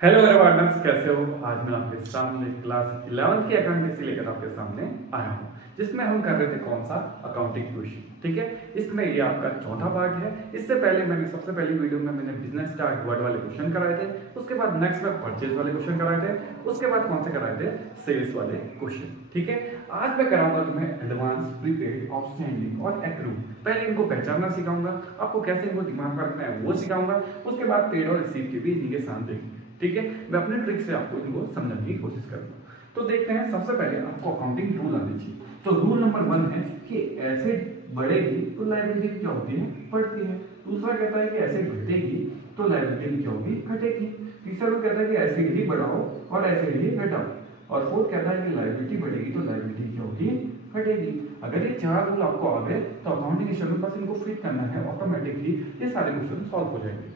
Hello everyone, कैसे हो। आज मैं आपके सामने क्लास 11th की अकाउंटेंसी लेकर आपके सामने आया हूँ, जिसमें हम कर रहे थे कौन सा अकाउंटिंग क्वेश्चन। ठीक है, इसमें ये आपका चौथा पार्ट है। इससे पहले मैंने सबसे पहली वीडियो में मैंने बिजनेस स्टार्ट वर्ड वाले क्वेश्चन कराए थे। उसके बाद नेक्स्ट में परचेज वाले क्वेश्चन कराए थे। उसके बाद कौन से कराए थे, सेल्स वाले क्वेश्चन। ठीक है, आज मैं कराऊंगा तुम्हें एडवांस, प्रीपेड, आउटस्टैंडिंग और एक्रू। पहले इनको पहचानना सिखाऊंगा, आपको कैसे इनको दिमाग में रखना है वो सिखाऊंगा। उसके बाद पेड और रिसीव के भी इनके साथ देखेंगे। ठीक है, मैं अपने ट्रिक से आपको इनको समझाने की कोशिश करूंगा। तो देखते हैं, सबसे पहले आपको अकाउंटिंग रूल आने चाहिए। तो रूल नंबर 1 है कि एसेट बढ़ेगी तो लायबिलिटी क्या होती है, बढ़ती है। दूसरा कहता है कि एसेट घटेगी तो लायबिलिटी क्या होगी, घटेगी। तीसरा रूल कहता है कि एसेट ही बढ़ाओ और एसेट ही घटाओ। और फोर्थ कहता है कि लायबिलिटी बढ़ेगी तो लायबिलिटी क्या होगी, घटेगी। अगर ये चार रूल आपको आ गए तो अकाउंटिंग क्वेश्चन में बस इनको फिट करना है, ऑटोमेटिकली ये सारे क्वेश्चन सॉल्व हो जाएंगे।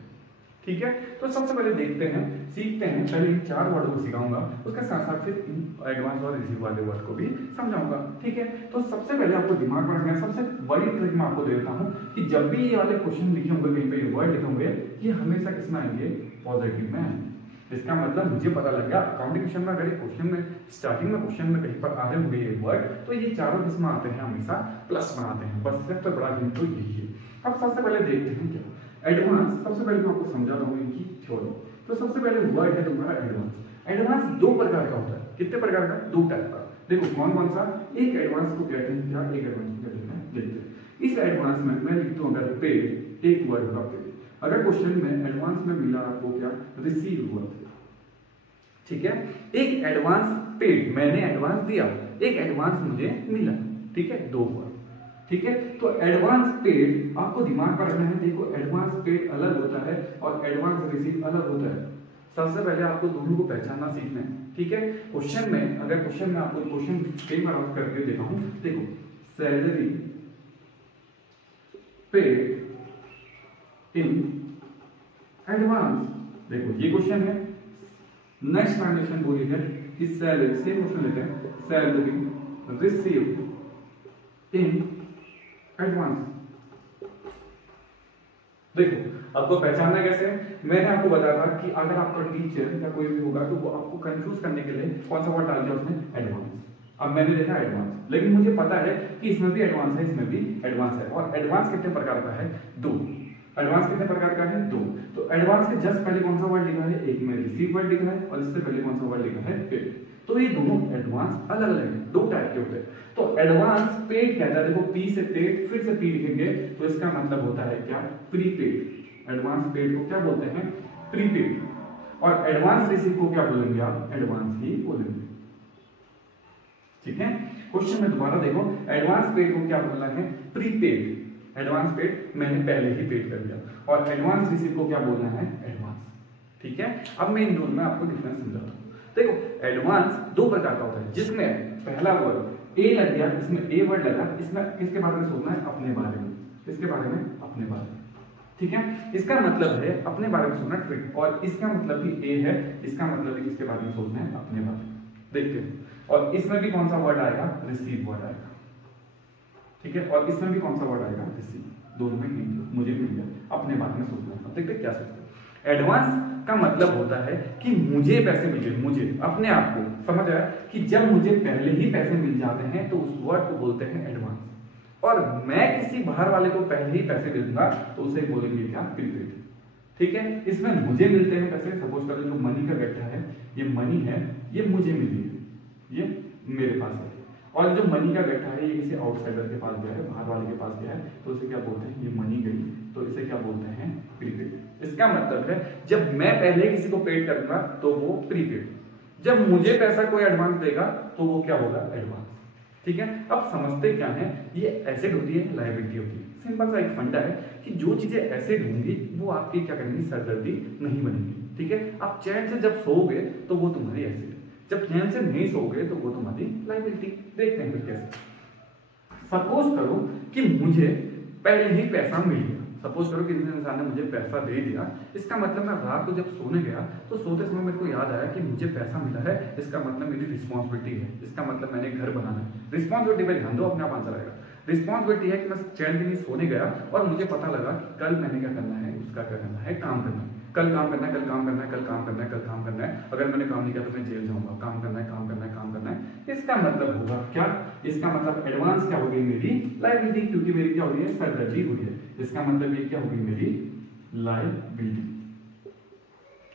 ठीक है, तो सबसे पहले देखते हैं, सीखते हैं। पहले इन चार वर्ड को सिखाऊंगा, उसके साथ साथ फिर इन एडवांस और रिसीव वाले वर्ड को भी समझाऊंगा। ठीक है, तो सबसे पहले आपको दिमाग में रखना है, सबसे बड़ी ट्रिक मैं आपको दे देता हूं कि जब भी ये वाले क्वेश्चन लिखे होंगे, कहीं पे वर्ड लिखे होंगे, ये हमेशा किसमें आएंगे, पॉजिटिव में आएंगे। इसका मतलब मुझे पता लग गया अकाउंटिंग क्वेश्चन में, अगर ये क्वेश्चन में स्टार्टिंग में क्वेश्चन में कहीं पर आ रहे होंगे ये वर्ड, तो ये चारों किसमें आते हैं, हमेशा प्लस में आते हैं। बस सबसे बड़ा हिंट तो यही है। अब सबसे पहले देखते हैं क्या एडवांस। सबसे पहले मैं आपको समझा रहा हूँ इनकी थ्योरी। तो सबसे पहले वर्ड है तुम्हारा एडवांस। एडवांस दो प्रकार का होता है। कितने प्रकार का, दो टाइप का। देखो कौन कौन सा। एक एडवांस को कहते हैं क्या, एक एडवांस को कहते हैं देखते। इस एडवांस में मैं लिखता हूँ अगर पेड, एक वर्ड होगा पेड। अगर क्वेश्चन में एडवांस में मिला आपको क्या, रिसीव हुआ। ठीक है, एक एडवांस पेड, मैंने एडवांस दिया, एक एडवांस मुझे मिला। ठीक है, दो वर्ड। ठीक है, तो एडवांस पेड आपको दिमाग पर रखना है। देखो एडवांस पेड अलग होता है और एडवांस रिसीव अलग होता है। सबसे पहले आपको दोनों को पहचानना सीखना है। ठीक है, क्वेश्चन में अगर क्वेश्चन में आपको क्वेश्चन कई बार आउट करके देखा हूं, देखो सैलरी पेड इन एडवांस, देखो ये क्वेश्चन है। नेक्स्ट कंडीशन बोली है कि सैलरी, सेम क्वेश्चन लेते हैं, सैलरी रिसीव इन एडवांस। देखो आपको पहचानना कैसे है, मैंने आपको बताया था कि अगर आपका टीचर या कोई भी होगा तो वो आपको कंफ्यूज करने के लिए कौन सा वर्ड डाल दिया उसने, एडवांस। अब मैंने देखा एडवांस, लेकिन मुझे पता है कि इसमें भी एडवांस है, इसमें भी एडवांस है। और एडवांस कितने प्रकार का है, दो। एडवांस कितने प्रकार का है, दो। तो एडवांस के जस्ट पहले कौन सा वर्ड लिखा है, एक में रिसीव वर्ड लिखा है और इससे पहले कौन सा वर्ड लिखा है, पेड। तो ये दोनों एडवांस अलग अलग है, दो टाइप के होते हैं। तो एडवांस पेड कहता है, देखो पी से पेड, फिर से पी लिखेंगे तो इसका मतलब होता है क्या, प्रीपेड। एडवांस पेड को क्या बोलते हैं, प्रीपेड। और एडवांस रिसीव को क्या बोलेंगे आप, एडवांस ही बोलेंगे। ठीक है, क्वेश्चन में दोबारा देखो, एडवांस पेड को क्या बोलना है, प्रीपेड। एडवांस पेड मैंने पहले ही पेड कर दिया। और एडवांस रिसीव को क्या बोलना है, एडवांस। ठीक है, अब मैं इन दोनों में आपको डिफरेंस समझाता हूं। देखो एडवांस दो प्रकार का होता है, जिसमें पहला वर्ड ए लग गया, इसमें ए वर्ड लगा, इसमें किसके बारे में सोचना है, अपने बारे में। इसके बारे में, अपने बारे में। ठीक है, इसका मतलब है अपने बारे में सोचना ट्रिक। और इसका मतलब भी ए है, इसका मतलब भी किसके बारे में सोचना है, अपने बारे में। देखते हैं, और इसमें भी कौन सा वर्ड आएगा, रिसीव वर्ड आएगा। ठीक है, और इसमें भी कौन सा वर्ड आएगा, रिसीव। दोनों में हिंट मुझे मिल गया, अपने बारे में सोचना है। अब देखते क्या सोचते हैं। एडवांस का मतलब होता है कि मुझे पैसे मिल गए, मुझे अपने आप को, समझ आया कि जब मुझे पहले ही पैसे मिल जाते हैं तो उस वर्ड को बोलते हैं एडवांस। और मैं किसी बाहर वाले को पहले ही पैसे दे दूंगा तो उसे बोलेंगे क्या, प्रीपेड। ठीक है, इसमें मुझे मिलते हैं पैसे। सपोज करो जो मनी का गट्ठा है, ये मनी है, ये मुझे मिली है, ये मेरे पास है। और जो मनी का गट्ठा है ये किसी आउटसाइडर के पास गया है, बाहर वाले के पास गया है, तो इसे क्या बोलते हैं, ये मनी गई, तो इसे क्या बोलते हैं, प्रीपेड। इसका मतलब है जब मैं पहले किसी को पेड करूंगा तो वो प्रीपेड, जब मुझे पैसा कोई एडवांस देगा तो वो क्या होगा, एडवांस। ठीक है, अब समझते क्या है, ये एसेट होती है, लायबिलिटी होती है। सिंपल सा एक फंडा है कि जो चीजें एसेट होंगी वो आपकी क्या करेंगी, सरदर्दी नहीं बनेगी। ठीक है, आप चैन से जब सोओगे तो वो तुम्हारी एसेट है, जब चैन से नहीं सोओगे तो वो तुम्हारी लायबिलिटी। देखते हैं फिर कैसे। सपोज करो कि मुझे पहले ही पैसा मिल गया। सपोज करो कि इंसान ने मुझे पैसा दे दिया, इसका मतलब मैं रात को जब सोने गया तो सोते समय मेरे को याद आया कि मुझे पैसा मिला है, इसका मतलब मेरी रिस्पॉन्सिबिलिटी है, इसका मतलब मैंने घर बनाना है। रिस्पॉन्सिबिलिटी पे ध्यान दो, अपने आप आंसर आएगा। रिस्पॉन्सिबिलिटी है कि मैं चैन भी नहीं सोने गया और मुझे पता लगा कि कल मैंने क्या करना है, उसका क्या करना है, काम करना है। कल काम करना है, कल काम करना है, कल काम करना है, कल काम करना अगर मैंने काम नहीं किया तो मैं जेल जाऊंगा, काम करना है, काम करना है, काम करना है। इसका मतलब होगा क्या, इसका मतलब एडवांस क्या हो गई मेरी लायबिलिटी, क्योंकि मेरी क्या हो रही है सरदर्दी हुई है। इसका मतलब ये क्या हो गई मेरी लायबिलिटी,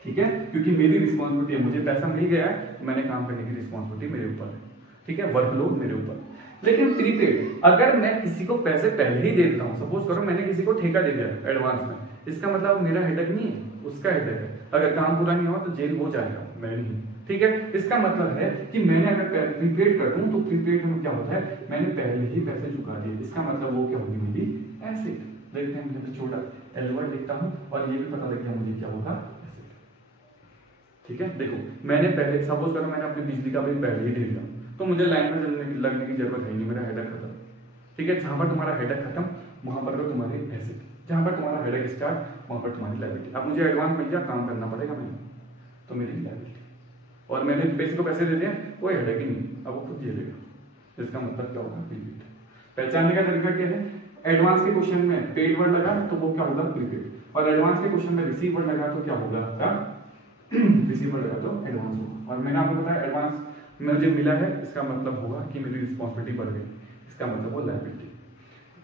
ठीक है, क्योंकि मेरी रिस्पॉन्सिबिलिटी है, मुझे पैसा मिल गया है, मैंने काम करने की रिस्पॉन्सिबिलिटी मेरे ऊपर है, ठीक है, वर्कलोड मेरे ऊपर। लेकिन प्रीपेड, अगर मैं किसी को पैसे पहले ही दे देता हूँ, सपोज करो मैंने किसी को ठेका दे दिया एडवांस में, इसका मतलब मेरा हेडेक नहीं है, उसका हेडेक है। अगर काम पूरा नहीं हुआ तो जेल हो जाएगा, मैं नहीं, ठीक है। इसका मतलब है कि मैंने अगर प्रीपेड कर दूं तो प्रीपेड में क्या होता है, मैंने पहले ही पैसे चुका दिए, इसका मतलब वो क्या होगी मेरी एसेट। देखते हैं, मैं तो छोटा एल1 लिखता हूँ और ये भी पता लग गया मुझे क्या होगा, ठीक है। देखो मैंने पहले सपोज करो मैंने अपनी बिजली का बिल पहले ही दे दिया, तो मुझे लाइन में लगने की जरूरत है नहीं, मेरा हेडेक खत्म, ठीक है। जहां पर तुम्हारा हेडेक खत्म वहां पर तुम्हारी एसेट, जहां पर तुम्हारा हेडेक स्टार्ट वहां पर तुम्हारी लायबिलिटी। अब मुझे एडवांस मिल गया, काम करना पड़ेगा मैंने, तो मेरी लायबिलिटी, और मैंने पैसे को पैसे दे दिए, कोई हेडेक ही नहीं, अब वो खुद झेलेगा। इसका मतलब क्या होगा, प्रीपेड। पहचानने का तरीका क्या है, एडवांस के क्वेश्चन में पेड वर्ड लगा तो वो क्या होगा प्रीपेड, और एडवांस के क्वेश्चन में रिसीव वर्ड लगा तो क्या होगा आपका रिसीव वर्ड लगा तो एडवांस होगा। और मैंने आपको बताया एडवांस मुझे मिला है, इसका मतलब होगा कि मेरी रिस्पॉन्सिबिलिटी बढ़ गई, इसका मतलब वो लायबिलिटी।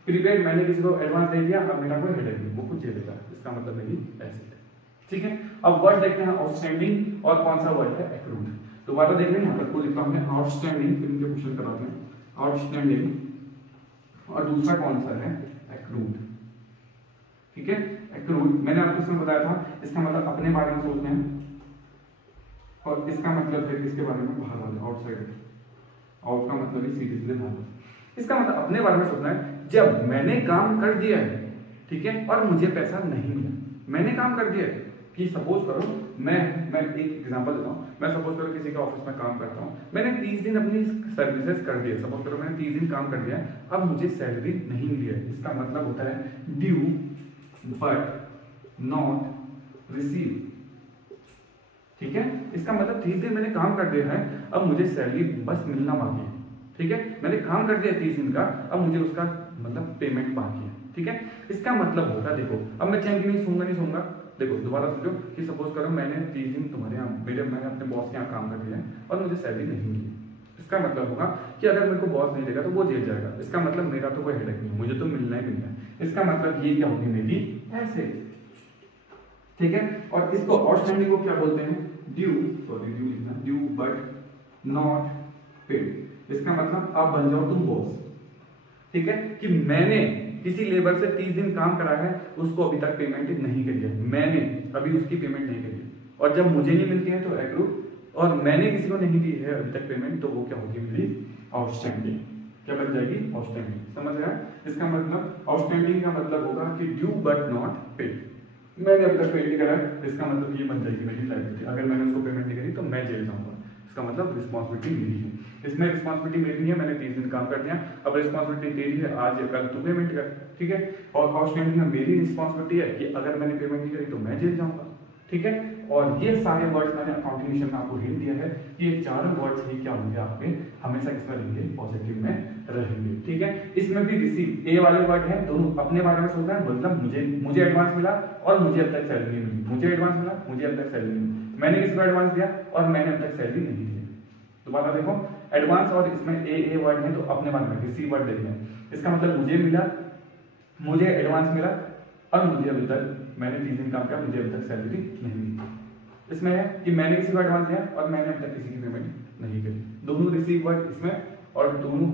प्रीपेड मैंने किसी को एडवांस दे दिया, अब मेरा कोई हेडेक नहीं, वो कुछ झेलेगा, इसका मतलब मेरी एसेट, ठीक है। अब वर्ड देखते हैं आउटस्टैंडिंग और कौन सा वर्ड है एक्रूड। दोबारा देख लें, यहाँ पर को लिखता हूं आउटस्टैंडिंग, फिर मुझे क्वेश्चन कराते हैं आउटस्टैंडिंग, और दूसरा कौन सा है एक्रूड, ठीक है। एक्रूड मैंने आपको इसमें बताया था, इसका मतलब अपने बारे में सोचना है, और इसका मतलब है किसके बारे में, बाहर वाले, आउटसाइड। आउट का मतलब है सीधे सीधे बाहर, इसका मतलब अपने बारे में सोचना है। जब मैंने काम कर दिया है, ठीक है, और मुझे पैसा नहीं मिला, मैंने काम कर दिया है, कि सपोज करो मैं एक एग्जांपल देता हूँ, मैं सपोज करो किसी के ऑफिस में काम करता हूँ, मैंने 30 दिन अपनी सर्विसेज कर दी है, सपोज करो मैंने 30 दिन काम कर दिया, अब मुझे सैलरी नहीं मिली है, इसका मतलब होता है ड्यू बट नॉट रिसीव, ठीक है। इसका मतलब 30 दिन मैंने काम कर दिया है, अब मुझे सैलरी बस मिलना बाकी है, ठीक है। मैंने काम कर दिया 30 दिन का, अब मुझे उसका मतलब पेमेंट बाकी है, ठीक है। इसका मतलब होगा, देखो अब मैं चैन की नहीं सूंगा, देखो दोबारा सोचो कि सपोज करो मैंने 30 दिन तुम्हारे यहाँ मैंने अपने बॉस के यहाँ काम कर दिया है और मुझे सैलरी नहीं मिली, इसका मतलब होगा कि अगर मेरे को बॉस नहीं देगा तो वो जेल जाएगा, इसका मतलब मेरा तो कोई हेडेक नहीं, मुझे तो मिलना ही मिलना है, इसका मतलब ये क्या होगी मेरी एसेट, ठीक है। और इसको आउटस्टैंडिंग को क्या बोलते हैं, ड्यू लिखना, ड्यू बट नॉट पेड। इसका मतलब आप बन जाओ तुम बॉस, ठीक है, कि मैंने किसी लेबर से 30 दिन काम करा है, उसको अभी तक पेमेंट नहीं करी है, मैंने अभी उसकी पेमेंट नहीं करी है, और जब मुझे नहीं मिलती है तो एक्रूड, और मैंने किसी को नहीं दी है अभी तक पेमेंट, तो वो क्या होगी मेरी आउटस्टैंडिंग, क्या बन जाएगी आउटस्टैंडिंग, समझ रहे हैं। इसका मतलब आउटस्टैंडिंग का मतलब होगा कि ड्यू बट नॉट पेड, मैंने अभी तक पेड नहीं करा है, इसका मतलब ये बन जाएगी मेरी लायबिलिटी, अगर मैंने उसको पेमेंट नहीं करी तो मैं जेल जाऊंगा, इसका मतलब रिस्पॉन्सिबिलिटी मेरी है। इसमें रिस्पॉन्सिबिलिटी मेरी नहीं है, मैंने 30 दिन काम कर दिया, अब रिस्पॉन्सिबिलिटी तेरी है, आज या कल तू पेमेंट कर, ठीक है। और आउटस्टैंडिंग में मेरी रिस्पॉन्सिबिलिटी है कि अगर मैंने पेमेंट नहीं करी तो मैं जेल जाऊंगा, ठीक है। और ये सारे वर्ड्स मैंने अकाउंटिंग में आपको हिंट दिया है कि ये चारों वर्ड्स ही क्या होंगे आपके हमेशा किसमें रहेंगे, पॉजिटिव में रहेंगे, ठीक है। इसमें भी रिसीव ए वाले वर्ड है, दोनों अपने बारे में सोचना है, मतलब मुझे एडवांस मिला और मुझे अब तक सैलरी नहीं मिली, मुझे एडवांस मिला, मुझे अब तक सैलरी नहीं मिली, मैंने किसी को एडवांस दिया और मैंने अब तक सैलरी नहीं दी। दोबारा देखो एडवांस और इसमें ए वर्ड है, तो अपने बारे में रिसीव वर्ड देखना है, इसका मतलब मुझे मिला, मुझे एडवांस मिला और मुझे अभी तक मैंने 3 दिन काम किया, मुझे अभी तक सैलरी नहीं मिली। इसमें है कि मैंने किसी को एडवांस दिया और मैंने अभी तक किसी की पेमेंट नहीं करी, दोनों रिसीव वर्ड इसमें और दोनों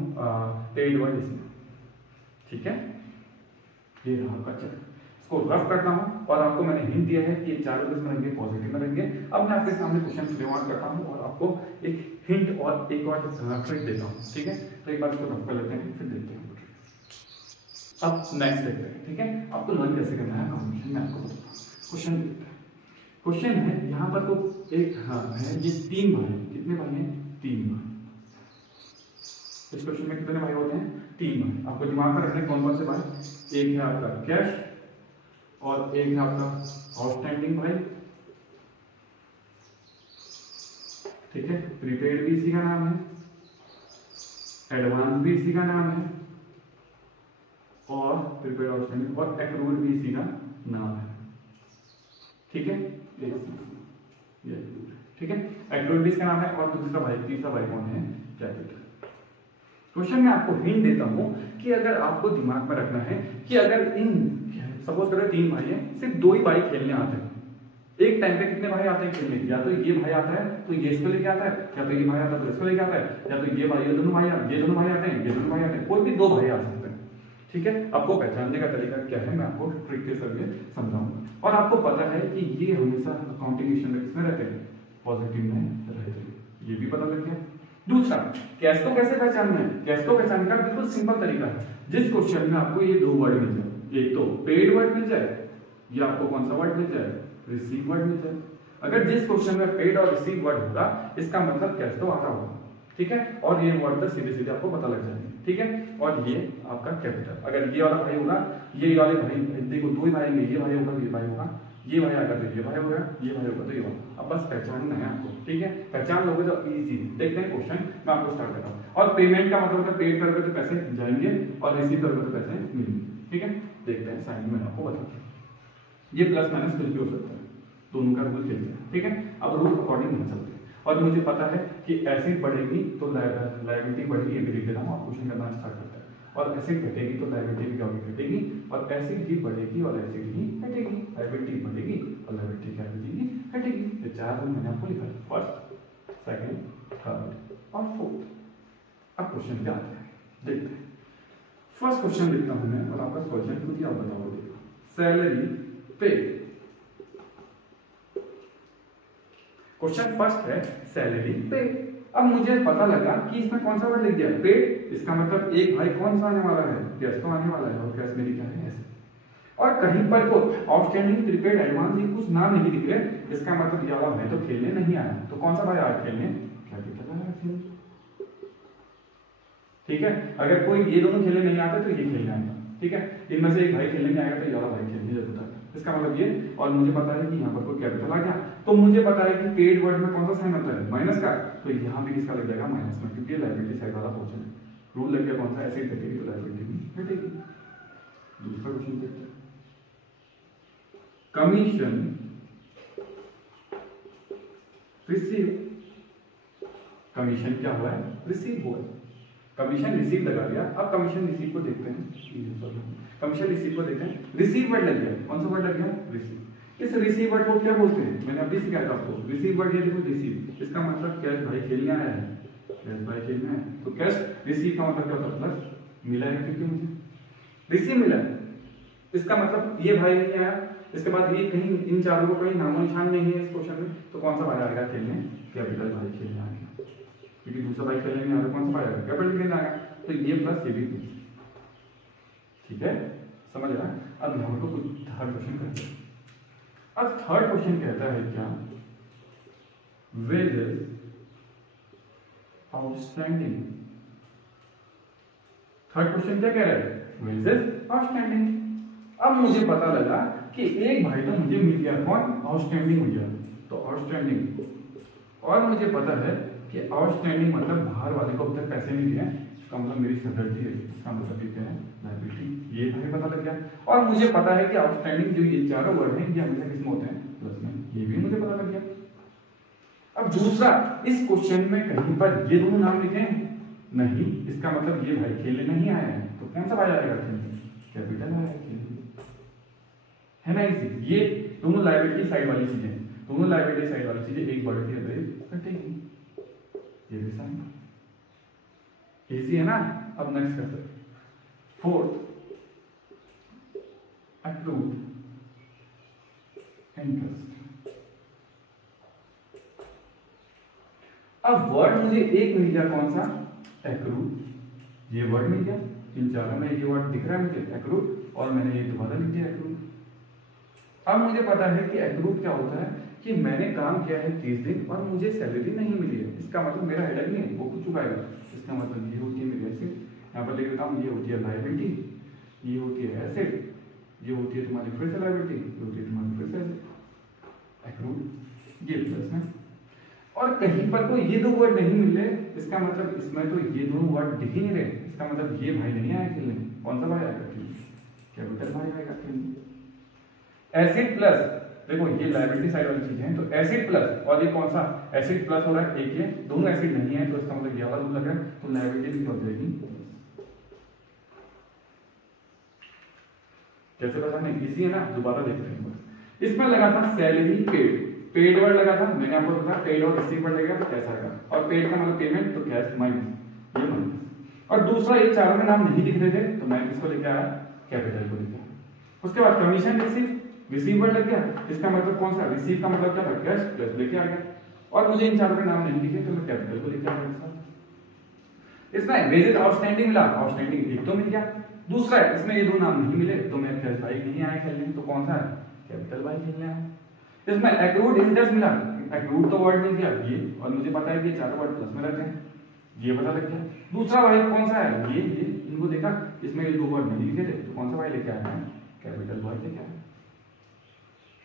पेड वर्ड इसमें, ठीक है। ये रहा आपका चक्र, इसको रफ करता हूं और आपको मैंने हिंट दिया है कि ये चारों किसमें रहेंगे, पॉजिटिव में रहेंगे। अब मैं आपके सामने क्वेश्चन रिमार्क करता हूं और आपको एक हिंट और एक और ट्रिक देता हूं, ठीक है। तो एक बार इसको रफ कर लेते हैं, फिर देखते हैं। अब नेक्स्ट देखते हैं, ठीक है। आपको लर्न कैसे करना है कॉम्बिनेशन में आपको बताता हूं। क्वेश्चन देखते हैं, क्वेश्चन है यहाँ पर तो एक है, ये 3 भाई, कितने भाई हैं, 3 भाई। इस क्वेश्चन में कितने भाई होते हैं, 3 भाई। आपको दिमाग में रखने कौन कौन से भाई, एक है आपका कैश और एक है आपका आउटस्टैंडिंग भाई, ठीक है। प्रीपेड भी इसी का नाम है, एडवांस भी इसी का नाम है, और प्रीपेड आउटस्टैंडिंग और एक्रूड भी इसी का नाम है, ठीक है। ये ठीक है, एक्रोड इसका नाम है, और दूसरा भाई, तीसरा भाई कौन है, कैपिटल। क्वेश्चन में आपको हिंट देता हूं कि अगर आपको दिमाग में रखना है कि अगर इन सपोज करो 3 भाई है, सिर्फ 2 ही भाई खेलने आते हैं, एक टाइम पे कितने भाई आते हैं खेलने, या तो ये भाई आता है तो ये इसको लेके आता है, या तो ये भाई आता है तो इसको लेके आता है, या तो ये भाई, ये दोनों भाई आते हैं, ये दोनों भाई आते हैं, ये दोनों भाई आते हैं, कोई भी 2 भाई आ सकते हैं। ठीक है, आपको पहचानने का तरीका क्या है मैं आपको ट्रिक के जरिए समझाऊंगा। और आपको पता है कि ये हमेशा अकाउंटिंग में रहते हैं, पॉजिटिव में रहते हैं, ये भी पता लग गया। दूसरा, कैश को कैसे पहचानना है, कैश को पहचानने का बिल्कुल सिंपल तरीका है। जिस क्वेश्चन में आपको ये 2 वर्ड मिल जाए, एक तो पेड वर्ड मिल जाए, या आपको कौन सा वर्ड मिल जाए, रिसीव वर्ड मिल जाए। अगर जिस क्वेश्चन में पेड और रिसीव वर्ड होगा, इसका मतलब कैश तो आ रहा होगा। ठीक है, और ये वर्ड तो सीधे सीधे आपको पता लग जाएंगे। ठीक है, और ये आपका कैपिटल, अगर ये वाला भाई होगा, ये वाले भाई देखो 2 ही भाई में, ये भाई होगा, ये भाई होगा, ये भाई आएगा तो ये भाई होगा, ये भाई होगा तो ये होगा। अब बस पहचानना है आपको। ठीक है, पहचान लोगे तो इजी। देखते हैं क्वेश्चन, मैं आपको स्टार्ट करता हूँ। और पेमेंट का मतलब है पेड करोगे तो पैसे जाएंगे, और रिसीव करोगे तो पैसे मिलेंगे। ठीक है, देखते हैं, साइन में आपको बताता हूँ। ये प्लस माइनस कुछ भी हो सकता है, दोनों का रूल खेलते हैं। ठीक है, अब रूल अकॉर्डिंग नहीं चलते, और मुझे पता है कि एसिड बढ़ेगी तो लायबिलिटी बढ़ेगी, ये भी लिख देता हूं, आप क्वेश्चन करना स्टार्ट करते हैं। और एसिड घटेगी तो लायबिलिटी भी क्या होगी, घटेगी, और एसिड ही बढ़ेगी और एसिड ही घटेगी, लायबिलिटी बढ़ेगी और लायबिलिटी क्या घटेगी, घटेगी। ये 4 रूल मैंने आपको लिखा है, फर्स्ट, सेकंड, थर्ड और फोर्थ। अब क्वेश्चन क्या आता है देखते हैं। फर्स्ट क्वेश्चन लिखता हूं मैं, और आपका सॉल्यूशन खुद ही आप बताओगे। सैलरी पे, क्वेश्चन फर्स्ट है सैलरी पे। अब मुझे पता लगा कि इसमें कौन सा वर्ड लिख दिया, पेड, इसका मतलब एक भाई कौन सा आने वाला है, कैश तो आने वाला है, और कैश मेरी क्या है, ऐसे। और कहीं पर को आउटस्टैंडिंग, प्रीपेड, एडवांस, ये कुछ नाम नहीं दिख रहे, इसका मतलब ये वाला भाई तो खेलने नहीं आया, तो कौन सा भाई आया खेलने, कैपिटल आया खेलने। ठीक है, अगर कोई ये दोनों खेलने नहीं आते तो ये खेलने आएगा। ठीक है, इनमें से एक भाई खेलने नहीं आएगा तो ये वाला भाई खेलने जरूर आएगा, इसका मतलब ये। और मुझे पता है कि यहाँ पर कोई कैपिटल आ गया, तो मुझे पता है कि पेड वर्ड में कौन सा साइन होता है, माइनस का, तो यहाँ भी किसका लग जाएगा, माइनस में, क्योंकि लायबिलिटी साइड वाला पोर्शन है। रूल लग गया कौन सा, एसिड घटेगी तो लायबिलिटी भी घटेगी। दूसरा क्वेश्चन देखते हैं। कमीशन रिसीव, कमीशन क्या हुआ है, रिसीव हुआ है। कमीशन रिसीव लगा दिया, अब कमीशन रिसीव को देखते हैं। कमीशन रिसीव को देखते हैं, रिसीव वर्ड लग गया, कौन सा वर्ड लग गया, रिसीव। इस रिसीव वर्ड को क्या बोलते हैं, मैंने अभी सिखाया था आपको। रिसीव वर्ड ये देखो, रिसीव, इसका मतलब कैश भाई खेलने आया है, कैश भाई खेलने आया, तो कैश रिसीव का मतलब क्या होता है, प्लस मिला है, क्योंकि मुझे रिसीव मिला है, इसका मतलब ये भाई नहीं आया, इसके बाद ये कहीं इन चारों को कहीं नामो निशान नहीं है इस क्वेश्चन में, तो कौन सा भाई आएगा खेलने, कैपिटल भाई खेलने आएगा, क्योंकि दूसरा भाई खेलने नहीं आ रहा, कौन सा भाई आएगा, कैपिटल खेलने आएगा, तो ये प्लस ये भी प्लस। ठीक है, समझ रहा है। अब यहाँ पर कुछ थर्ड क्वेश्चन करते हैं। अब थर्ड क्वेश्चन कहता है क्या, वेजेस आउटस्टैंडिंग। थर्ड क्वेश्चन क्या कह रहा है, वेजेस आउटस्टैंडिंग। अब मुझे पता लगा कि एक भाई तो मुझे मिल गया, कौन, आउटस्टैंडिंग मिल गया, तो आउटस्टैंडिंग, और मुझे पता है कि आउटस्टैंडिंग मतलब बाहर वाले को अब तक पैसे नहीं दिए, इसका मतलब मेरी सैलरी है, इसका मतलब ये क्या है, लायबिलिटी, ये हमें पता लग गया। और मुझे पता है कि आउटस्टैंडिंग जो ये चारों वर्ड हैं ये हमेशा किसमें होते हैं, प्लस में, ये भी मुझे पता लग गया। अब दूसरा, इस क्वेश्चन में कहीं पर ये दोनों नाम लिखे हैं नहीं, इसका मतलब ये भाई खेलने नहीं आया है, तो कौन सा भाई आएगा खेलने, कैपिटल आएगा खेलने, है ना इजी। ये दोनों लायबिलिटी साइड वाली चीजें, दोनों लायबिलिटी साइड वाली चीजें एक वर्ड के अंदर कटेगी, ये भी साइन इजी है ना। अब नेक्स्ट करते हैं, फोर्थ, अक्रूड इंटरेस्ट। अब वर्ड मुझे एक मिल गया, कौन सा, एक्रूड, ये वर्ड मिल गया, इन चारों में ये वर्ड दिख रहा है मुझे, एक्रूड, और मैंने ये दोबारा लिख दिया एक्रूड। अब मुझे पता है कि एक्रूड क्या होता है, कि मैंने काम किया है 30 दिन और मुझे सैलरी नहीं मिली है, इसका मतलब मेरा हेडेक नहीं है, वो कुछ चुकाएगा, इसका मतलब ये होती है मेरी एसेट, यहाँ पर लिख देता हूँ, ये होती है लायबिलिटी, ये होती है एसेट, ये होती है तुम्हारी फिर से लायबिलिटी, ये होती है तुम्हारी फिर से एसेट, एक्रूड, ये प्लस में। और कहीं पर कोई ये दो वर्ड नहीं मिल रहे, इसका मतलब इसमें तो ये दोनों वर्ड दिख ही नहीं रहे, इसका मतलब ये भाई नहीं आया खेलने, कौन सा भाई आएगा खेलने, कैपिटल भाई आएगा खेलने। एसिड प्लस देखो ये लायबिलिटी साइड वाली चीजें हैं, तो एसिड प्लस और ये कौन सा एसिड प्लस हो रहा है, एक ये दोनों एसिड नहीं है, तो इसका मतलब ये वाला रूल लग रहा है, तो लायबिलिटी भी हो जाएगी। कैसे बताने, इजी है ना, दोबारा देखते हैं। इसमें लगा था सैलरी पेड, पेड वर्ड लगा था, मैंने आपको बताया पेड और रिसीव वर्ड लगेगा तो कैसा आएगा, और पेड का मतलब पेमेंट, तो कैश माइनस ये माइनस। और दूसरा ये चारों में नाम नहीं दिख रहे थे, तो मैं इसको लेके आया कैपिटल को लेके आया। उसके बाद कमीशन रिसीव वर्ड लग गया, इसका मतलब कौन सा, रिसीव का मतलब क्या था, कैश, प्लस लेके आ गया। और मुझे इन चारों में नाम नहीं दिखे, तो मैं कैपिटल को लेके आ गया। इसमें वेजेस आउटस्टैंडिंग मिला, आउटस्टैंडिंग एक तो मिल गया, दूसरा है इसमें ये दो नाम नहीं मिले, तो मैं कैश बाई नहीं आया खेलने, तो कौन सा है, कैपिटल बाई खेलने आया। इसमें एक्रूड इंटरेस्ट मिला, एक्रूड तो वर्ड मिल गया ये, और मुझे पता है कि चारों वर्ड प्लस में रहते हैं, ये पता लग गया। दूसरा वाई कौन सा है, ये इनको देखा, इसमें ये दो वर्ड नहीं लिखे थे, तो कौन सा वाई लेके आया है, कैपिटल वाई लेके आया।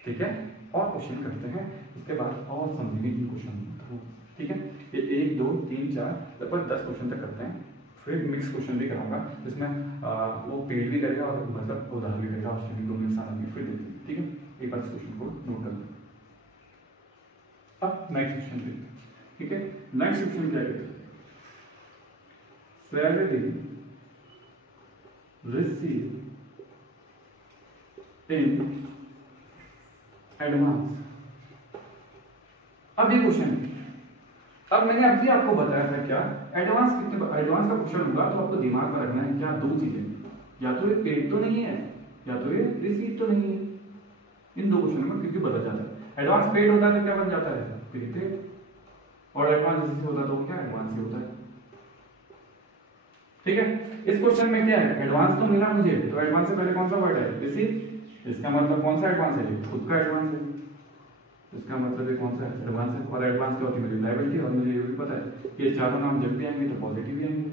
ठीक है, और क्वेश्चन करते हैं, इसके बाद और समझेंगे इन क्वेश्चन को। ठीक है, ये 1 2 3 4 लगभग 10 क्वेश्चन तक करते हैं, फिर मिक्स क्वेश्चन भी कराऊंगा, जिसमें वो पेड भी करेगा और मतलब उधार भी करेगा, ऑप्शन दोनों एक साथ फिर देखते हैं। ठीक है, एक बार इस क्वेश्चन को नोट कर लो। अब नेक्स्ट क्वेश्चन देखते हैं। ठीक है, नेक्स्ट क्वेश्चन क्या है, सैलरी रिसीव इन एडवांस। अब ये क्वेश्चन है, अब मैंने अभी आपको बताया था क्या, एडवांस कितने, एडवांस का क्वेश्चन होगा तो आपको दिमाग में रखना है क्या, दो चीजें, या तो ये पेड तो नहीं है, या तो ये रिसीव तो नहीं है। इन दो क्वेश्चन में क्योंकि बदल जाता है, एडवांस पेड होता है तो क्या बन जाता है, प्रीपेड, और एडवांस रिसीव होता है तो क्या, एडवांस ही होता है। ठीक है, इस क्वेश्चन में क्या है, एडवांस तो मिला मुझे, तो एडवांस से पहले कौन सा वर्ड है, रिसीव, इसका मतलब कौन सा एडवांस है, खुद का एडवांस है, इसका मतलब ये कौन सा है, एडवांस है। और एडवांस क्या होती है, मेरी लायबिलिटी, और मुझे ये भी पता है कि ये चारों नाम जब भी आएंगे तो पॉजिटिव ही आएंगे,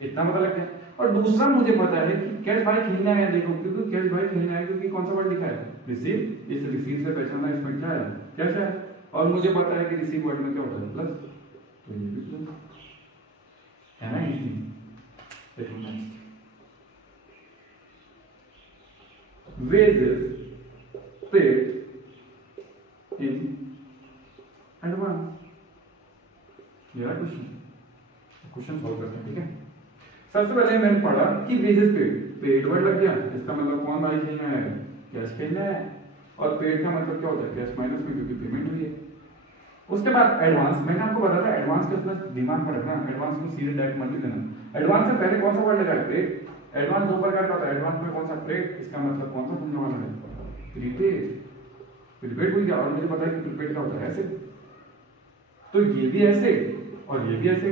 इतना पता लग गया। और दूसरा मुझे पता है कि कैश बाय खेलने आया, देखो क्योंकि कैश बाय खेलने आया, क्योंकि कौन सा वर्ड लिखा है, रिसीव, इस रिसीव से पहचाना इसमें क्या है, कैश है, और मुझे पता है कि रिसीव वर्ड में क्या होता है, प्लस, तो ये भी प्लस है ना, इजी। देखो next, wages paid in advance, ये रहा क्वेश्चन सॉल्व करते हैं। ठीक है, सबसे पहले मैंने पढ़ा कि वेजेस पेड वर्ड लग गया, इसका मतलब कौन भाई खेलना है, कैश खेलना है, और पेड का मतलब क्या होता है, कैश माइनस में, क्योंकि पेमेंट हुई है। उसके बाद एडवांस, मैंने आपको बताया था एडवांस के उसमें दिमाग में रखना, एडवांस को सीधे डायरेक्ट मत देना। एडवांस से पहले कौन सा वर्ड लगा है, पेड, एडवांस दो प्रकार का होता है, एडवांस में कौन सा, पेड, इसका मतलब कौन सा बनने वाला है, प्रीपेड, प्रीपेड भूल गया, और मुझे पता है कि प्रीपेड का होता है ऐसे, तो ये भी ऐसे और ये भी ऐसे,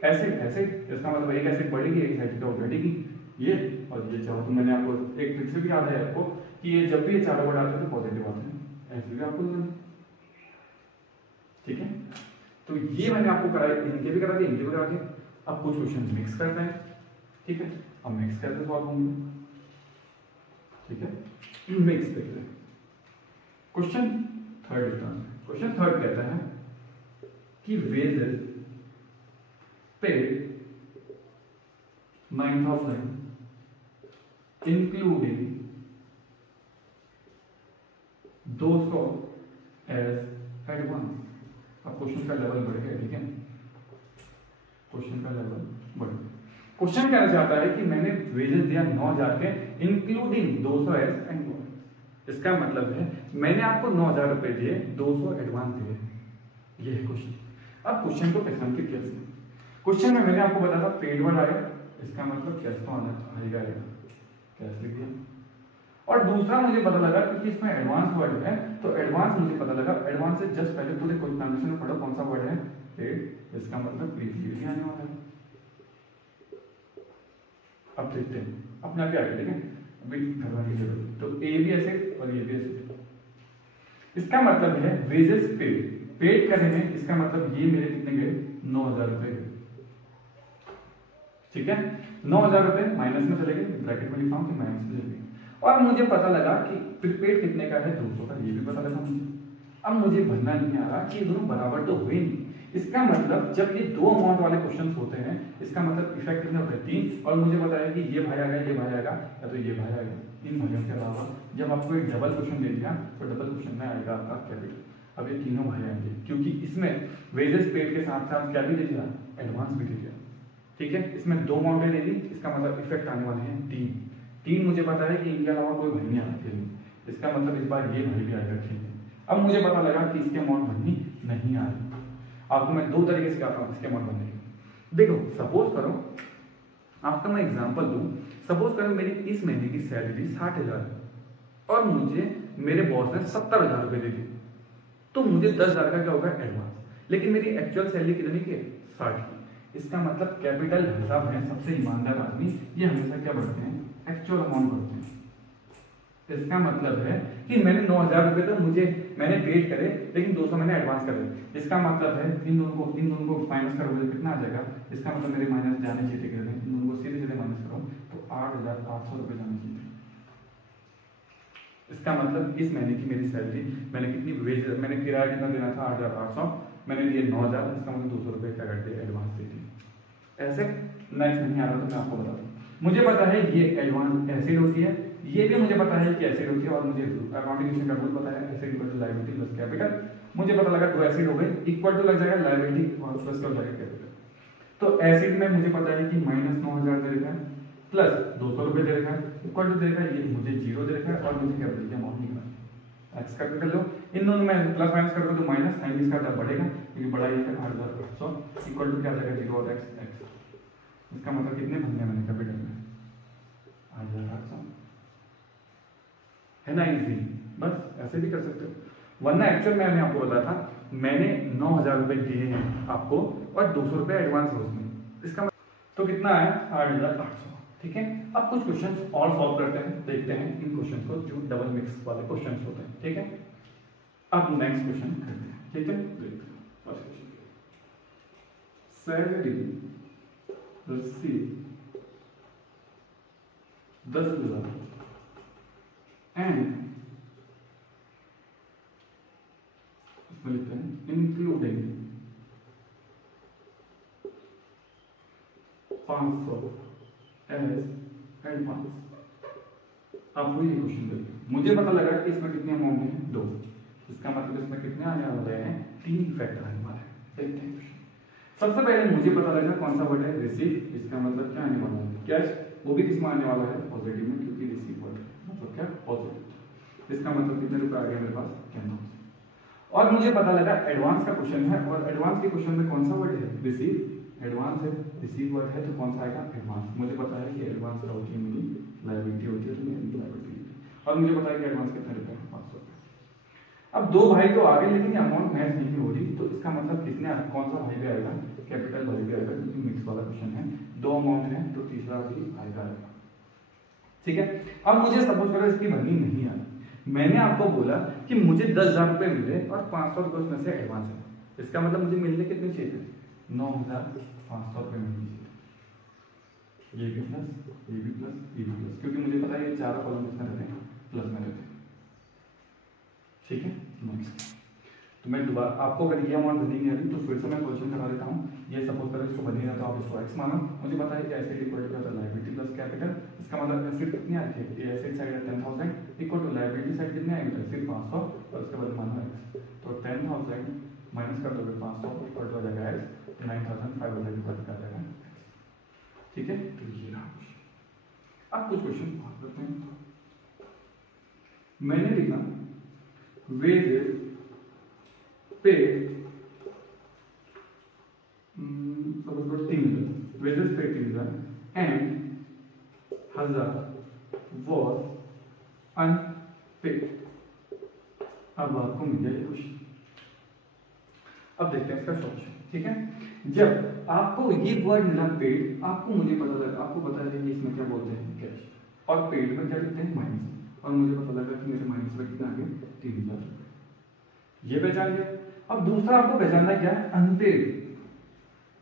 ऐसे ऐसे, इसका मतलब एक ऐसे बढ़ेगी, एक साइड तो घटेगी, ये और ये चाहो तो मैंने आपको एक ट्रिक से भी याद है आपको कि ये जब भी ये चारों वर्ड आते हैं तो पॉजिटिव आते हैं, ऐसे भी आपको लेना। ठीक है, तो ये मैंने आपको कराया, इनके भी करा दिए, इनके भी करा दिए। अब कुछ क्वेश्चन मिक्स करते हैं। ठीक है, अब मिक्स करते सॉल्व होंगे। ठीक है, मिक्स देखते हैं। क्वेश्चन थर्ड, क्वेश्चन थर्ड कहता है कि wages paid 9,000 including 200 as advance. अब क्वेश्चन का लेवल बढ़ गया। ठीक है, क्वेश्चन का लेवल बढ़ गया। क्वेश्चन कहना चाहता है कि मैंने वेजेस दिया 9,000 के इंक्लूडिंग 200 एज एडवांस। इसका मतलब है मैंने आपको 9,000 रुपए दिए, 200 एडवांस दिए, ये है क्वेश्चन। अब क्वेश्चन को पहचानते कैसे, क्वेश्चन में मैंने आपको बताया था पेड वर्ड आया, इसका मतलब कैश तो आना आएगा, कैश लिख दिया। और दूसरा मुझे पता लगा क्योंकि इसमें एडवांस वर्ड है, तो एडवांस मुझे पता लगा, एडवांस से जस्ट पहले पूरे कोई ट्रांजेक्शन में पढ़ो कौन सा वर्ड है, पेड, इसका मतलब प्रीफिक्स आने वाला है। अब देखते हैं अपने आप क्या है। ठीक है, अभी करवाने की जरूरत, तो ए भी ऐसे और ये भी ऐसे, इसका मतलब है वेजेस पेड, पेड कर रहे हैं, इसका मतलब ये मेरे कितने गए, 9,000 रुपए। ठीक है, 9,000 रुपए माइनस में चले गए, ब्रैकेट में लिखा हूं कि माइनस में चले गए। और मुझे पता लगा कि प्रीपेड कितने का है, 200 का, ये भी पता लगा मुझे। अब मुझे भरना नहीं आ रहा कि ये दोनों बराबर तो हुए नहीं, इसका मतलब जब ये दो अमाउंट वाले क्वेश्चन होते हैं, इसका मतलब इफेक्ट कितने होते हैं 3, और मुझे पता है कि ये भाई आएगा, ये भाई आएगा, या तो ये भाई आएगा। इन भाइयों के अलावा जब आपको एक डबल क्वेश्चन दे दिया तो डबल क्वेश्चन में आएगा आपका कैपिटल। अब ये तीनों भाई आएंगे क्योंकि इसमें वेजेस पेड के साथ साथ क्या भी दे दिया, एडवांस भी दे दिया। ठीक है, इसमें दो अमाउंट दे दी, इसका मतलब इफेक्ट आने वाले हैं 3। मुझे पता है कि इनके अलावा कोई भाई नहीं आना चाहिए, इसका मतलब इस बार ये भाई भी आएगा। ठीक है, अब मुझे पता लगा कि इसके अमाउंट भरनी नहीं आ रही। आपको मैं दो तरीके से कहता हूँ इसके अमाउंट भरने की। देखो सपोज करो, आपका मैं एग्जांपल दूं, सपोज करो मेरी इस महीने की सैलरी 60,000 है और मुझे मेरे बॉस ने 70,000 रुपए दे दी, तो मुझे 10,000 का क्या होगा एडवांस, लेकिन मेरी एक्चुअल सैलरी कितनी की है 60 की। इसका मतलब कैपिटल हिसाब है, सबसे ईमानदार आदमी ये हमेशा क्या बढ़ते हैं, एक्चुअल अमाउंट बढ़ते हैं। इसका मतलब है कि मैंने 9,000 रुपए तो मैंने पेड करे, लेकिन 200 मैंने एडवांस करे। इसका मतलब है इन दोनों को माइनस करोगे तो कितना आ जाएगा, इसका मतलब मेरे माइनस जाने चाहिए थे, इन दोनों को सीधे सीधे माइनस करो तो 8,800 रुपए जाने चाहिए। इसका मतलब इस महीने की मेरी सैलरी मैंने कितनी वेज, मैंने किराया कितना देना था 8,800, मैंने दिए 9,000, इसका मतलब 200 रुपए क्या करते हैं एडवांस देती। ऐसे नेक्स्ट नहीं आ रहा तो मैं आपको बता दूं, मुझे पता है ये एडवांस एसिड होती है, ये भी मुझे पता है कि एसिड होती है, और मुझे अकाउंटिंग का रूल पता है asset equal to liability plus capital. मुझे पता लगा दो एसिड हो गए, इक्वल टू लग जाएगा लायबिलिटी और प्लस क्या हो जाएगा कैपिटल। तो एसिड में मुझे पता है कि -9,000 दे रखा है प्लस 200 रुपए दे रखा है, इक्वल टू दे रखा है, ये मुझे 0 दे रखा है, और मुझे कैपिटल की अमाउंट निकालना है। एक्स कर लो, इन दोनों में प्लस माइनस करोगे तो माइनस, साइन इसका टर्म बढ़ेगा क्योंकि बड़ा ये है 8,800 इक्वल टू क्या आ जाएगा 0 और x। इसका मतलब कितने भरने मैंने कैपिटल में 8,800, है ना इजी। बस ऐसे भी कर सकते हो, वरना एक्चुअल में मैंने आपको बताया था मैंने 9,000 रुपए दिए हैं आपको और 200 रुपए एडवांस है उसमें, इसका तो कितना आया 8,800। ठीक है, अब कुछ क्वेश्चंस और सॉल्व करते हैं, देखते हैं इन क्वेश्चंस को जो डबल मिक्स वाले क्वेश्चंस होते हैं। ठीक है, अब नेक्स्ट क्वेश्चन करते हैं। ठीक है, first question, salary receive 10,000 and इसमें लिखते हैं इंक्लूडिंग 500 एज एडवांस। आपको ये क्वेश्चन देखिए, मुझे पता लगा कि इसमें कितने अमाउंट है 2, इसका मतलब इसमें कितने आने वाले हैं 3 इफेक्ट आने वाले हैं। देखते हैं क्वेश्चन। सबसे पहले मुझे पता लगा कौन सा वर्ड है रिसीव, इसका मतलब क्या आने वाला है कैश, वो भी किसमें आने वाला है पॉजिटिव में, क्योंकि रिसीव वर्ड मतलब क्या पॉजिटिव। इसका मतलब कितने रुपए आ गए मेरे पास 10,000। और मुझे पता लगा एडवांस का क्वेश्चन है, और एडवांस के क्वेश्चन में कौन सा वर्ड है रिसीव, एडवांस है, रिसीव वर्ड है तो कौन सा आएगा एडवांस। मुझे पता है कि एडवांस का होती है मेरी लायबिलिटी होती है, तो मेरी लायबिलिटी, और मुझे पता है कि एडवांस कितने रुपए है 500 रुपए। अब दो भाई तो आ गए लेकिन अमाउंट मैच नहीं हो रही, तो इसका मतलब कितने कौन सा भाई भी आएगा कैपिटल भाई भी आएगा, क्योंकि मिक्स वाला क्वेश्चन है, दो अमाउंट है तो तीसरा भी आएगा। ठीक है, अब मुझे सपोज करो इसकी भरनी नहीं आ रही, मैंने आपको बोला कि मुझे 10,000 रुपए मिले और 500 रुपए उसमें से एडवांस है, इसका मतलब मुझे मिलने कितने चाहिए 9,500 रुपए मिलने चाहिए। ये भी प्लस, ये भी प्लस, ये भी प्लस, क्योंकि मुझे पता है ये चारों कॉलम इसमें रहते हैं प्लस में रहते हैं। ठीक है, नेक्स्ट तो मैं दोबारा आपको अगर ये अमाउंट भरनी नहीं आ रही तो फिर से मैं क्वेश्चन करा देता हूँ। ये सपोज करो इसको भरनी है तो आप इसको x मानो, मुझे पता है कि asset equal to liability plus capital, इसका मतलब एसिड कितनी आई थी, ये एसिड साइड है 10,000 इक्वल टू लायबिलिटी साइड कितने आएंगे एसिड 500 और उसके बाद मानो x, तो 10,000 माइनस कर दोगे 500 इक्वल टू आ जाएगा x, 9,500 इक्वल टू आ जाएगा। ठीक है, तो ये रहा क्वेश्चन। अब कुछ क्वेश्चन बात करते हैं। मैंने लिखा वेजेस पे सपोज करो 3,000, वेजेस पे 3,000 एंड 1,000 वॉज अनपेड। अब आपको मिल जाए क्वेश्चन, अब देखते हैं इसका सॉल्यूशन। ठीक है, जब आपको ये वर्ड मिला पेड, आपको मुझे पता लगा, आपको पता है कि इसमें क्या बोलते हैं कैश, और पेड में क्या लिखते हैं माइनस, और मुझे पता लगा कि मेरे माइनस में कितना आ गया 3,000 रुपए, ये पहचान गया। अब दूसरा आपको पहचानना क्या है अनपेड।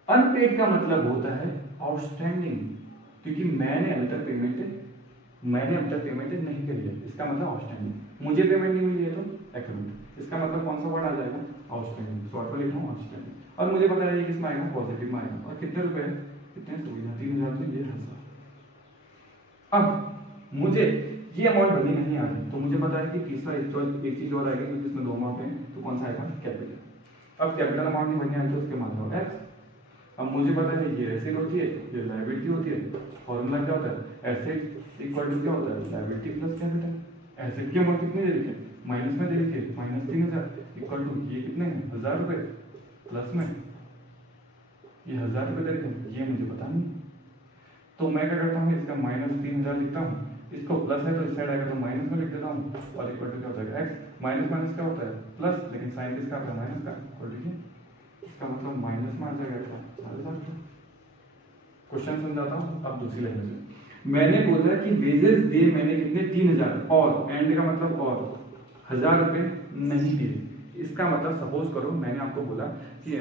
अनपेड का मतलब होता है आउटस्टैंडिंग, क्योंकि मैंने अब तक पेमेंट नहीं करी है, इसका मतलब आउटस्टैंडिंग। मुझे पेमेंट नहीं मिली है तो एक्रूड, इसका मतलब कौन सा वर्ड आ जाएगा आउटस्टैंडिंग। शॉर्ट में लिख रहा हूँ आउटस्टैंडिंग। और मुझे पता है ये किसमें आएगा, पॉजिटिव में आएगा। और कितने रुपए है, कितने 3000 तो ये 1000। अब मुझे ये अमाउंट बनी नहीं आ रही, तो मुझे पता है कि तीसरा एक चीज और आएगी जिसमें दो अमाउंट है, तो कौन सा आएगा, कैपिटल। अब कैपिटल अमाउंट नहीं बनने आई तो उसके मान लो एक्स। अब मुझे पता है ये एसेट होती है, ये लायबिलिटी होती है। फॉर्मूला क्या होता है, एसेट इक्वल टू क्या होता है, लायबिलिटी प्लस कैपिटल। एसेट की अमाउंट कितनी दे रखी है, माइनस में दे रखी है, -3000 इक्वल टू ये कितने हैं, 1000 रुपए, प्लस में ये 1000 रुपए दे रखे हैं, ये मुझे पता नहीं। तो मैं क्या करता हूँ, इसका -3000 लिखता हूँ, इसको प्लस है तो इस साइड आएगा तो माइनस में लिख देता हूँ, और इक्वल टू क्या होता है एक्स। माइनस माइनस क्या होता है प्लस, लेकिन साइन किसका आता है, माइनस का। और देखिए इसका मतलब माइनस में आ जाएगा 7,500। क्वेश्चन समझाता हूँ अब दूसरी लैंग्वेज में। मैंने बोला कि वेजेस दिए मैंने कितने, 3000, और एंड का मतलब और 1000 रुपए नहीं दिए। इसका मतलब सपोज करो मैंने आपको बोला कि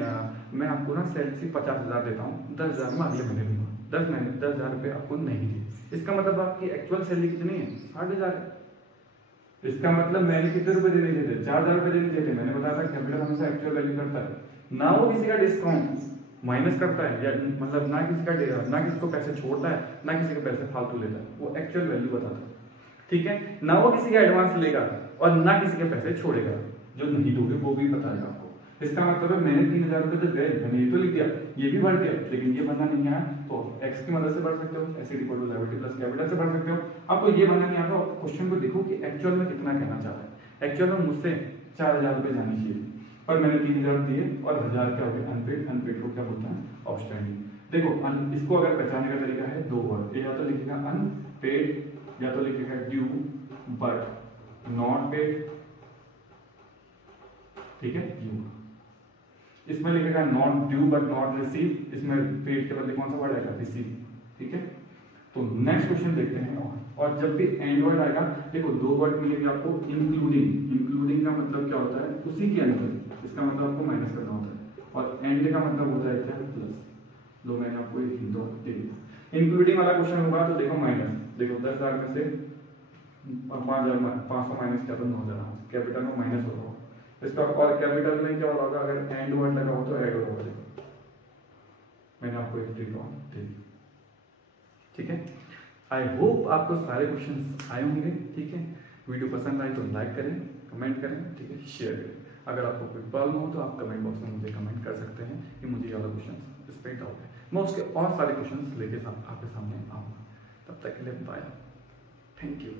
मैं आपको ना सैलरी 50,000 देता हूँ, 10,000 में अगले महीने दूंगा, 10,000 रुपए आपको नहीं दिए। इसका मतलब आपकी एक्चुअल सैलरी कितनी है, 60,000 है। इसका मतलब मैंने कितने रुपए देने चाहिए थे, 4,000 रुपए देने चाहिए थे। मैंने बताया था कैपिटल हमेशा एक्चुअल वैल्यू करता है ना, वो किसी का डिस्काउंट माइनस करता है, या मतलब ना किसी का, ना किसी को पैसे छोड़ता है, ना किसी के पैसे फालतू लेता है, वो एक्चुअल वैल्यू बताता है। ठीक है, ना वो किसी का एडवांस लेगा और ना किसी के पैसे छोड़ेगा, जो नहीं दोगे वो भी बताएगा आपको। इसका मतलब है मैंने 3,000 रुपए तो गए, मैंने ये तो लिख दिया, ये भी भर दिया, लेकिन ये बनना नहीं आया, तो एक्स की मदद से भर सकते हो, asset equal to liability plus capital से भर सकते हो। आपको ये बनना नहीं आता, क्वेश्चन को देखो कि एक्चुअल में कितना कहना चाहता है। एक्चुअल में मुझसे 4,000 रुपए जानी चाहिए, पर मैंने 3,000 दिए और 1,000 क्या हो गया अनपेड। अनपेड को क्या बोलते हैं, आउटस्टैंडिंग। देखो इसको अगर पहचानने का तरीका है दो वर्ड, या तो लिखेगा अनपेड या तो लिखेगा ड्यू बट नॉट पेड। ठीक है, ड्यू इसमें लिखेगा not due but not receive, इसमें पेड के बदले कौन सा वर्ड आएगा, रिसीव। ठीक है, तो नेक्स्ट क्वेश्चन देखते हैं। और जब भी एंड वर्ड आएगा, देखो दो वर्ड मिलेंगे आपको, इंक्लूडिंग। इंक्लूडिंग का मतलब क्या होता है, उसी के अंदर, इसका मतलब आपको माइनस करना होता है, और एंड का मतलब होता है क्या, प्लस। लो मैंने आपको एक हिंट दे दिया। इंक्लूडिंग वाला क्वेश्चन होगा तो देखो माइनस, देखो 10,000 में से 5,500 माइनस किया तो 9,000, कैपिटल में माइनस होगा इसका। और कैपिटल में क्या होगा, अगर एंड वर्ड लगा हो तो ऐड होगा। देखो मैंने आपको एक ट्रिक दे दी। ठीक है, आई होप आपको सारे क्वेश्चंस आए होंगे। ठीक है, वीडियो पसंद आए तो लाइक करें, कमेंट करें, ठीक है, शेयर करें। अगर आपको कोई प्रॉब्लम हो तो आप कमेंट बॉक्स में मुझे कमेंट कर सकते हैं कि मुझे ज़्यादा क्वेश्चन इस पर डाउट है, मैं उसके और सारे क्वेश्चन लेके आपके सामने आऊँगा। तब तक के लिए बाय, थैंक यू।